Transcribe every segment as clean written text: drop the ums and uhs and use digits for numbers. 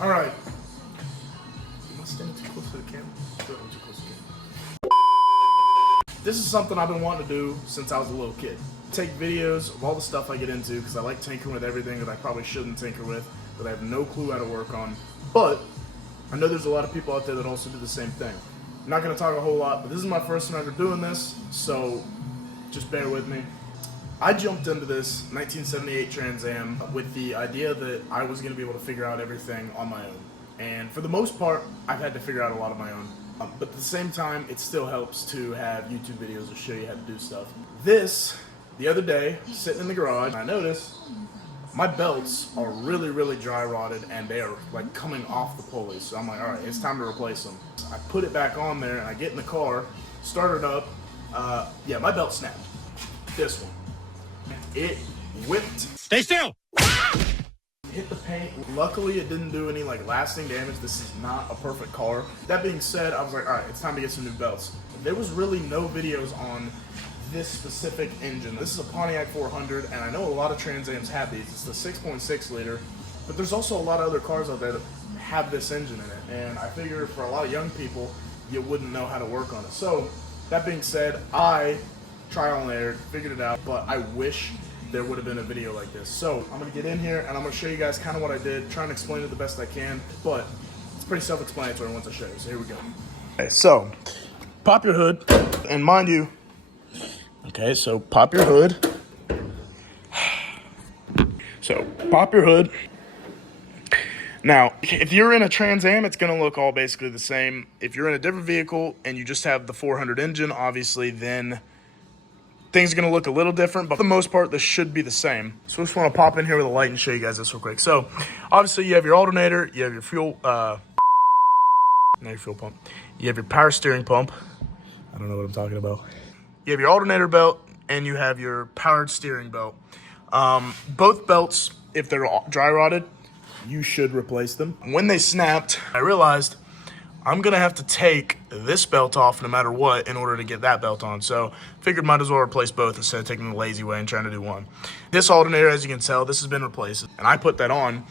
All right. Am I standing too close to the camera? Still too close to the camera. This is something I've been wanting to do since I was a little kid. Take videos of all the stuff I get into because I like tinkering with everything that I probably shouldn't tinker with, that I have no clue how to work on. But I know there's a lot of people out there that also do the same thing. I'm not going to talk a whole lot, but this is my first time ever doing this, so just bear with me. I jumped into this 1978 Trans Am with the idea that I was going to be able to figure out everything on my own. And for the most part, I've had to figure out a lot of my own. But at the same time, it still helps to have YouTube videos to show you how to do stuff. The other day, sitting in the garage, I noticed my belts are really, really dry rotted and they are like coming off the pulleys. So I'm like, all right, it's time to replace them. I put it back on there and I get in the car, start it up. Yeah, my belt snapped. This one. It whipped. Stay still! Hit the paint. Luckily, it didn't do any like lasting damage. This is not a perfect car. That being said, I was like, all right, it's time to get some new belts. There was really no videos on this specific engine. This is a Pontiac 400, and I know a lot of Trans Ams have these. It's the 6.6 liter, but there's also a lot of other cars out there that have this engine in it. And I figure for a lot of young people, you wouldn't know how to work on it. So that being said, I trial and error, figured it out, but I wish there would have been a video like this. So I'm gonna get in here and I'm gonna show you guys kind of what I did, try and explain it the best I can, but it's pretty self-explanatory once I show you, so here we go. Okay, so pop your hood, and mind you, okay, so pop your hood. So pop your hood. Now, if you're in a Trans Am, it's gonna look all basically the same. If you're in a different vehicle and you just have the 400 engine, obviously, then things are going to look a little different, but for the most part, this should be the same. So I just want to pop in here with a light and show you guys this real quick. So obviously you have your alternator, you have your fuel, not your fuel pump. You have your power steering pump. I don't know what I'm talking about. You have your alternator belt and you have your powered steering belt. Both belts, if they're dry rotted, you should replace them. When they snapped, I realized I'm gonna have to take this belt off no matter what in order to get that belt on. So figured might as well replace both instead of taking the lazy way and trying to do one. This alternator, as you can tell, this has been replaced. And I put that on.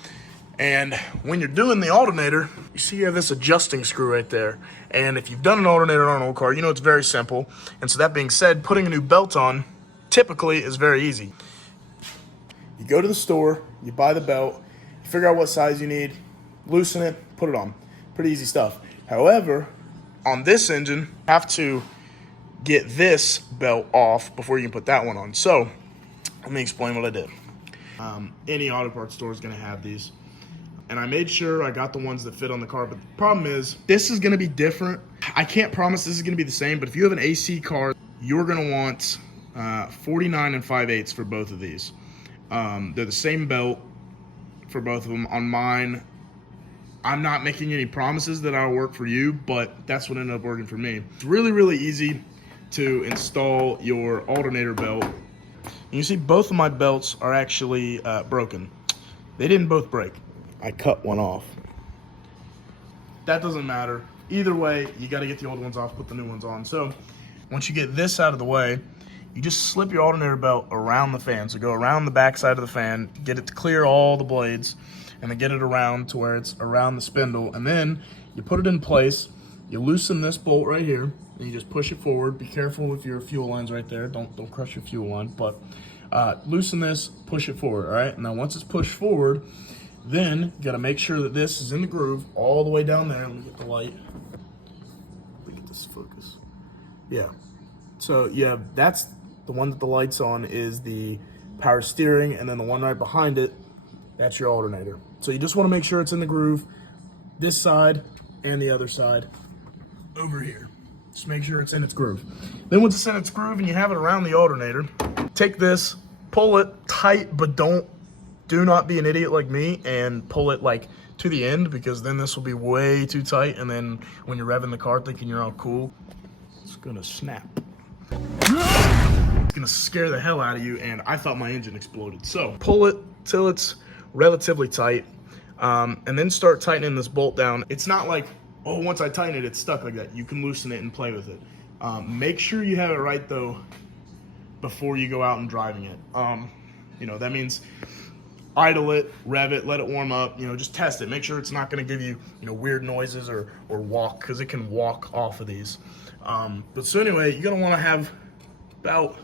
And when you're doing the alternator, you see you have this adjusting screw right there. And if you've done an alternator on an old car, you know it's very simple. And so that being said, putting a new belt on typically is very easy. You go to the store, you buy the belt, you figure out what size you need, loosen it, put it on. Pretty easy stuff. However, on this engine, you have to get this belt off before you can put that one on. So, let me explain what I did. Any auto parts store is going to have these. And I made sure I got the ones that fit on the car. But the problem is, this is going to be different. I can't promise this is going to be the same, but if you have an AC car, you're going to want 49 and 5/8 for both of these. They're the same belt for both of them. On mine, I'm not making any promises that I'll work for you, but that's what ended up working for me. It's really, really easy to install your alternator belt. And you see both of my belts are actually broken. They didn't both break. I cut one off. That doesn't matter. Either way, you gotta get the old ones off, put the new ones on. So once you get this out of the way, you just slip your alternator belt around the fan. So go around the back side of the fan, get it to clear all the blades, and then get it around to where it's around the spindle. And then you put it in place, you loosen this bolt right here, and you just push it forward. Be careful with your fuel lines right there. Don't crush your fuel line, but loosen this, push it forward, all right? Now once it's pushed forward, then you gotta make sure that this is in the groove all the way down there. Let me get the light. Let me get this focus. Yeah, so yeah, that's the one that the light's on is the power steering, and then the one right behind it, that's your alternator. So you just want to make sure it's in the groove, this side and the other side over here. Just make sure it's in its groove. Then once it's in its groove and you have it around the alternator, take this, pull it tight, but do not be an idiot like me and pull it like to the end, because then this will be way too tight, and then when you're revving the car thinking you're all cool, it's gonna snap. It's gonna scare the hell out of you, and I thought my engine exploded. So pull it till it's relatively tight, and then start tightening this bolt down. It's not like, oh, once I tighten it, it's stuck like that. You can loosen it and play with it. Make sure you have it right though before you go out and driving it. You know, that means idle it, rev it, let it warm up, just test it. Make sure it's not gonna give you, weird noises or walk, because it can walk off of these. But so anyway, you're gonna wanna have about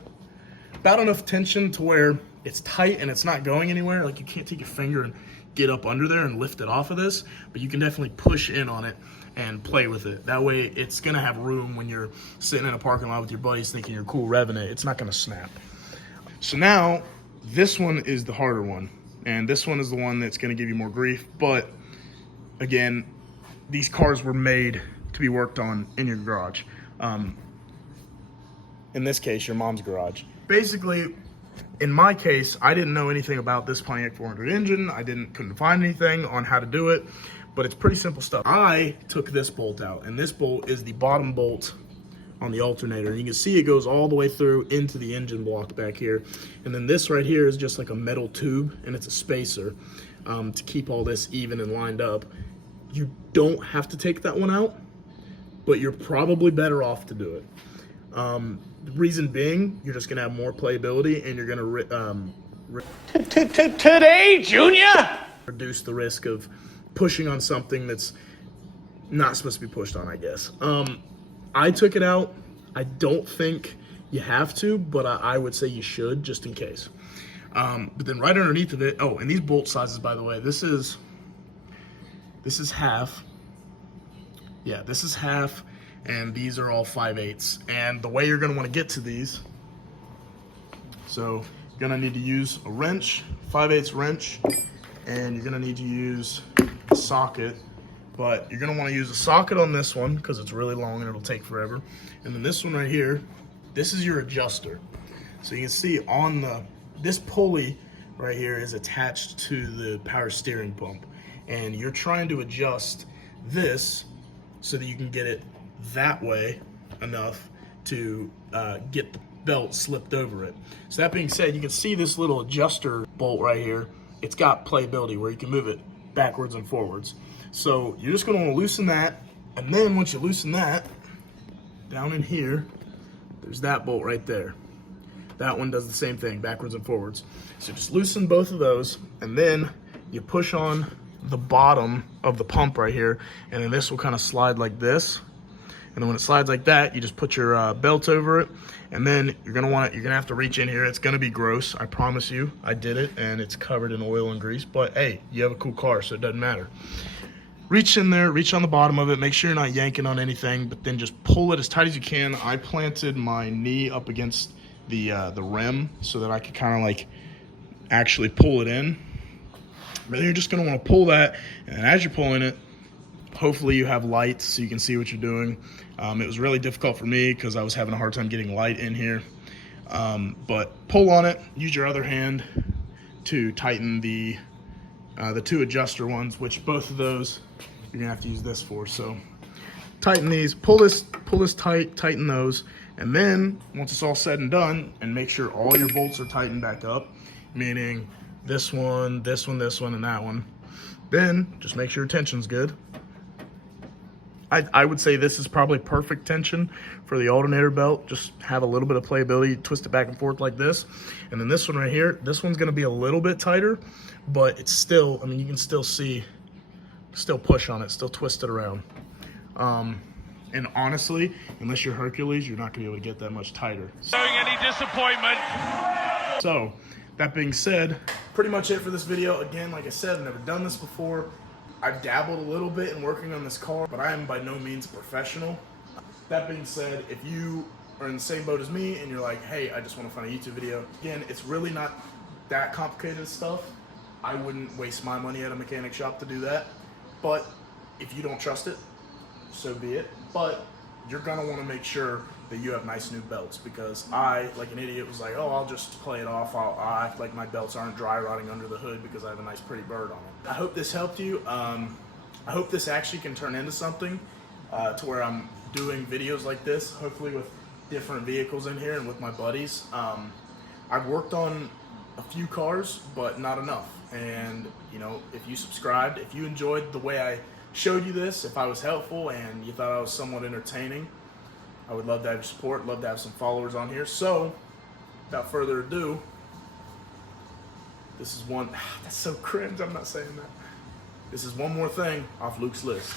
enough tension to where it's tight and it's not going anywhere. Like, you can't take your finger and get up under there and lift it off of this, but you can definitely push in on it and play with it. That way it's gonna have room when you're sitting in a parking lot with your buddies thinking you're cool revving it. It's not gonna snap. So now this one is the harder one, and this one is the one that's gonna give you more grief. But again, these cars were made to be worked on in your garage. In this case, your mom's garage. Basically, in my case, I didn't know anything about this Pontiac 400 engine. I couldn't find anything on how to do it, but it's pretty simple stuff. I took this bolt out, and this bolt is the bottom bolt on the alternator. You can see it goes all the way through into the engine block back here. And then this right here is just like a metal tube, and it's a spacer to keep all this even and lined up. You don't have to take that one out, but you're probably better off to do it. The reason being, you're just gonna have more playability, and you're gonna Today, Junior, reduce the risk of pushing on something that's not supposed to be pushed on, I guess. I took it out. I don't think you have to, but I would say you should, just in case. But then right underneath of it, oh, and these bolt sizes, by the way, this is half. Yeah, this is half, and these are all 5/8. And the way you're gonna wanna get to these, so you're gonna need to use a wrench, 5/8 wrench, and you're gonna need to use a socket. But you're gonna wanna use a socket on this one because it's really long and it'll take forever. And then this one right here, this is your adjuster. So you can see on this pulley right here is attached to the power steering pump. And you're trying to adjust this so that you can get it that way enough to get the belt slipped over it. So that being said, you can see this little adjuster bolt right here. It's got playability where you can move it backwards and forwards. So you're just gonna wanna loosen that, and then once you loosen that, down in here, there's that bolt right there. That one does the same thing, backwards and forwards. So just loosen both of those, and then you push on the bottom of the pump right here, and then this will kind of slide like this. And then when it slides like that, you just put your belt over it, and then you're gonna have to reach in here. It's gonna be gross, I promise you. I did it, and it's covered in oil and grease, but hey, you have a cool car, so it doesn't matter. Reach in there, reach on the bottom of it, make sure you're not yanking on anything, but then just pull it as tight as you can. I planted my knee up against the rim so that I could kind of like actually pull it in. But then you're just gonna wanna pull that, and as you're pulling it, hopefully you have light so you can see what you're doing. It was really difficult for me because I was having a hard time getting light in here. But pull on it, use your other hand to tighten the two adjuster ones, which both of those you're gonna have to use this for. So tighten these, pull this tight, tighten those, and then once it's all said and done, and make sure all your bolts are tightened back up, meaning this one, this one, this one, and that one. Then just make sure tension's good. I would say this is probably perfect tension for the alternator belt. Just have a little bit of playability, twist it back and forth like this. And then this one right here, this one's gonna be a little bit tighter, but it's still, I mean, you can still see, still push on it, still twist it around. And honestly, unless you're Hercules, you're not gonna be able to get that much tighter. Showing any disappointment. So, that being said, pretty much it for this video. Again, like I said, I've never done this before. I've dabbled a little bit in working on this car, but I am by no means a professional. That being said, if you are in the same boat as me and you're like, hey, I just want to find a YouTube video, again, it's really not that complicated stuff. I wouldn't waste my money at a mechanic shop to do that. But if you don't trust it, so be it. But you're gonna want to make sure that you have nice new belts, because I, like an idiot, was like, oh, I'll just play it off. I'll act like my belts aren't dry rotting under the hood because I have a nice pretty bird on it. I hope this helped you. I hope this actually can turn into something to where I'm doing videos like this, hopefully with different vehicles in here and with my buddies. I've worked on a few cars, but not enough. And you know, if you subscribed, if you enjoyed the way I showed you this, if I was helpful and you thought I was somewhat entertaining, I would love to have your support, love to have some followers on here. So, without further ado, This is one, that's so cringe, I'm not saying that. This is one more thing off Luke's list.